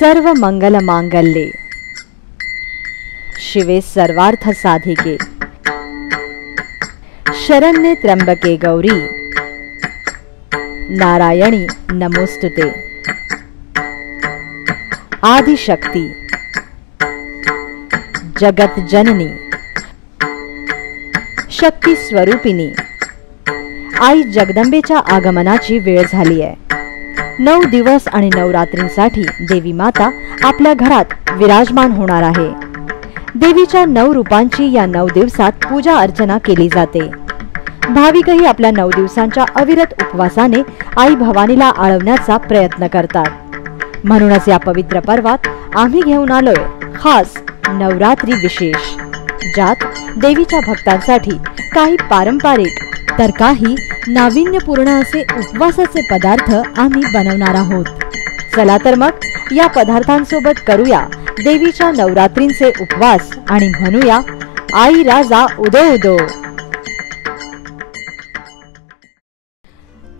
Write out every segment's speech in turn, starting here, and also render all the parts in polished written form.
सर्व मंगल मांगल्ये शिवे सर्वार्थ साधिके शरण्ये त्र्यंबके गौरी नारायणी नमोस्तुते। आदिशक्ती जगत जननी शक्ती स्वरूपिणी आई जगदंबेच्या आगमनाची वेळ झाली आहे। 9 दिवस आणि 9 रात्रींसाठी देवी माता आपल्या घरात विराजमान होणार आहे। देवीच्या 9 रूपांची या 9 दिवसात पूजा अर्चना केली जाते। भाविकही आपल्या 9 दिवसांच्या अविरत उपवासाने आई भवानीला आळवण्याचा प्रयत्न करतात। म्हणूनच या पवित्र पर्वात आम्ही घेऊन आलोय खास नवरात्री विशेष, ज्यात देवीच्या भक्तांसाठी काही पारंपरिक तर काही नाविन्यपूर्ण असे उपवासाचे पदार्थ आम्ही बनवणार आहोत। चला तर मग या पदार्थांसोबत करूया देवीच्या नवरात्रींचे उपवास आणि म्हणूया आई राजा उदो उदो।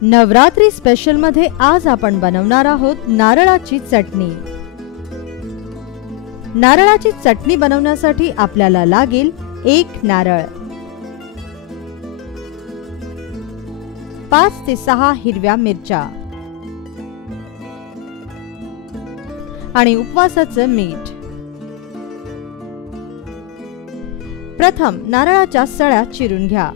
नवरात्री स्पेशल मध्ये आज आपण बनवणार आहोत नारळाची चटणी। नारळाची चटणी बनवण्यासाठी आपल्याला लागेल 1 नारळ, 5 ते 6 हिरव्या मिरच्या आणि उपवासाचं मीठ। प्रथम नारळाच्या सळ्या चिरून घ्या।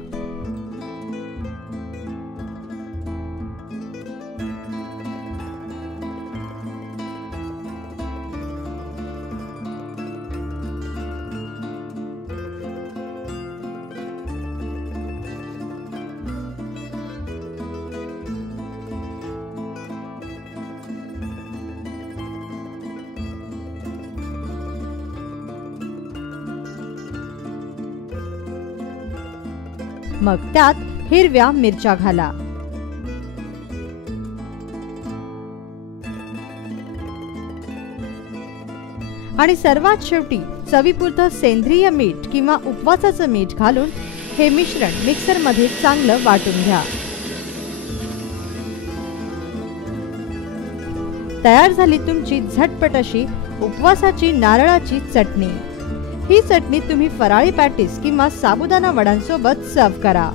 मग त्यात हिरव्या मिरच्या घाला आणि सर्वात शेवटी चवीपुरतं सेंद्रिय मीठ किंवा उपवासाचं मीठ घालून हे मिश्रण मिक्सर मध्ये चांगलं वाटून घ्या। तयार झाली तुमची झटपट अशी उपवासाची नारळाची चटणी। ही चटणी तुम्ही फराळी पॅटीस किंवा साबुदाणा वड्यांसोबत सर्व करा।